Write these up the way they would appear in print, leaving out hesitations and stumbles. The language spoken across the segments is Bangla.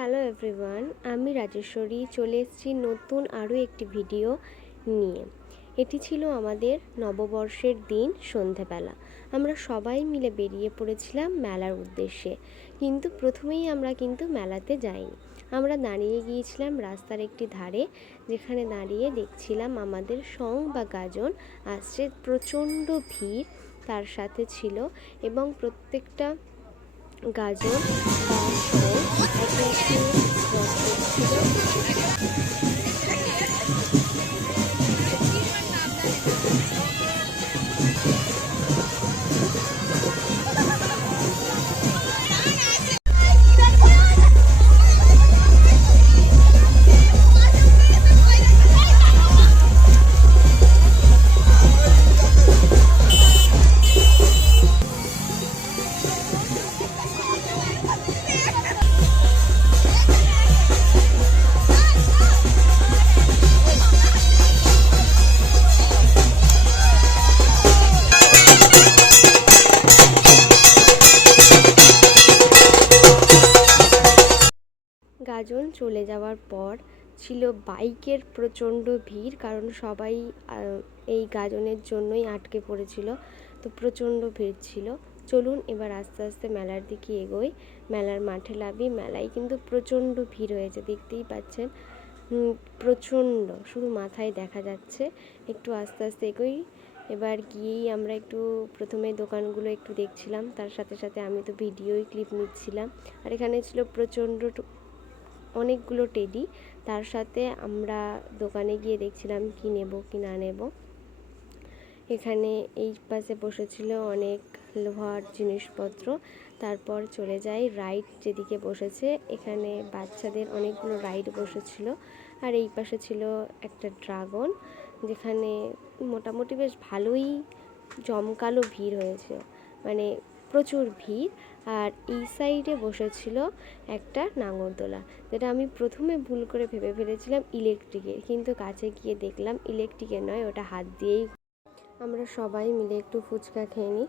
হ্যালো এভরিওয়ান, আমি রাজেশ্বরী চলে এসেছি নতুন আরও একটি ভিডিও নিয়ে। এটি ছিল আমাদের নববর্ষের দিন সন্ধেবেলা। আমরা সবাই মিলে বেরিয়ে পড়েছিলাম মেলার উদ্দেশ্যে, কিন্তু প্রথমেই আমরা মেলাতে যাইনি। আমরা দাঁড়িয়ে গিয়েছিলাম রাস্তার একটি ধারে, যেখানে দাঁড়িয়ে দেখছিলাম আমাদের সং বা গাজন আসছে। প্রচণ্ড ভিড় তার সাথে ছিল, এবং প্রত্যেকটা গাজন বা সং একে একে রস করছিল। গাজন চলে যাওয়ার পর ছিল বাইকের প্রচণ্ড ভিড়, কারণ সবাই এই গাজনের জন্যই আটকে পড়েছিল। তো প্রচণ্ড ভিড় ছিল। চলুন এবার আস্তে আস্তে মেলার দিকে এগোই, মেলার মাঠে লাভি। মেলায় কিন্তু প্রচণ্ড ভিড় হয়েছে, দেখতেই পাচ্ছেন। প্রচণ্ড, শুধু মাথায় দেখা যাচ্ছে। একটু আস্তে আস্তে এগোই। এবার গিয়েই আমরা একটু প্রথমে দোকানগুলো একটু দেখছিলাম, তার সাথে সাথে আমি তো ভিডিওই ক্লিপ নিচ্ছিলাম। আর এখানে ছিল প্রচণ্ড অনেকগুলো টেডি। তার সাথে আমরা দোকানে গিয়ে দেখছিলাম কি নেব কি না নেব। এখানে এই পাশে বসেছিল অনেক লোহার জিনিসপত্র। তারপর চলে যাই রাইড যেদিকে বসেছে, এখানে বাচ্চাদের অনেকগুলো রাইড বসেছিল। আর এই পাশে ছিল একটা ড্রাগন, যেখানে মোটামুটি বেশ ভালোই জমকালো ভিড় হয়েছে, মানে প্রচুর ভিড়। আর এই সাইডে বসেছিল একটা নাগরদোলা, যেটা আমি প্রথমে ভুল করে ভেবে ফেলেছিলাম ইলেকট্রিকের, কিন্তু কাছে গিয়ে দেখলাম ইলেকট্রিকের নয়, ওটা হাত দিয়েই। আমরা সবাই মিলে একটু ফুচকা খেয়ে নিই।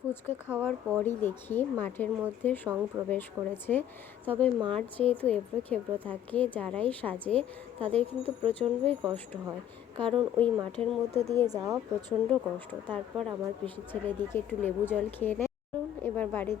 ফুচকা খাওয়ার পরই দেখি মাঠের মধ্যে সং প্রবেশ করেছে। তবে মাঠ যেহেতু এবড়ো খেবড়ো থাকে, যারাই সাজে তাদের কিন্তু প্রচণ্ডই কষ্ট হয়, কারণ ওই মাঠের মধ্যে দিয়ে যাওয়া প্রচণ্ড কষ্ট। তারপর আমার পিসির ছেলে দিকে একটু লেবু জল খেয়ে নেয়। এবার বাড়ির